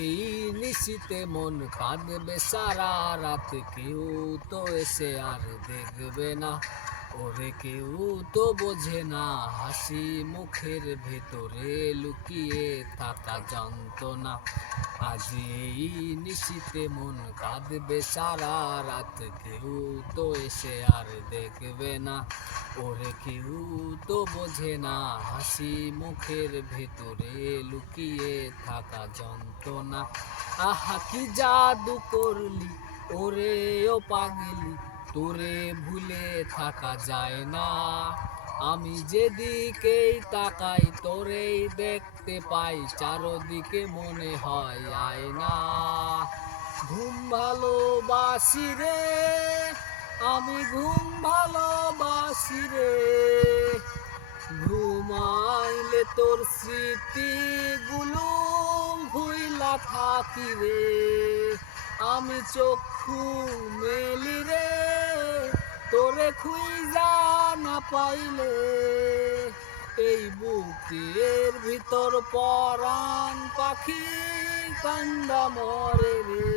এই নিশীতে মন কাঁদবে সারা রাত, কেউ তো এসে আর দেখবে না। ওরে কেউ তো বোঝে না হাসি মুখের ভেতরে লুকিয়ে থাকা যন্ত্রণা। আজ এই নিশীতে মন কাঁদবে সারা রাত, কেউ তো এসে আর দেখবে না। ওরে কেউ তো বোঝে না হাসি মুখের ভেতরে লুকিয়ে থাকা যন্ত্রণা। আহা কি জাদু করলি ওরে ও পাগলি, তোরে ভুলে থাকা যায় না। আমি যেদিকেই তাকাই তোরেই দেখতে পাই, চারদিকে মনে হয় আয়না। ঘুম ভালোবাসি রে, আমি ঘুম ভালোবাসি রে। ঘুমাইলে তোর স্মৃতিগুলো ভুইলা থাকি রে। আমি চক্ষু মেলি রে, তোরে খুঁজা না পাইলে। এই বুকের ভিতর পরাণ পাখি কান্দা মরে রে।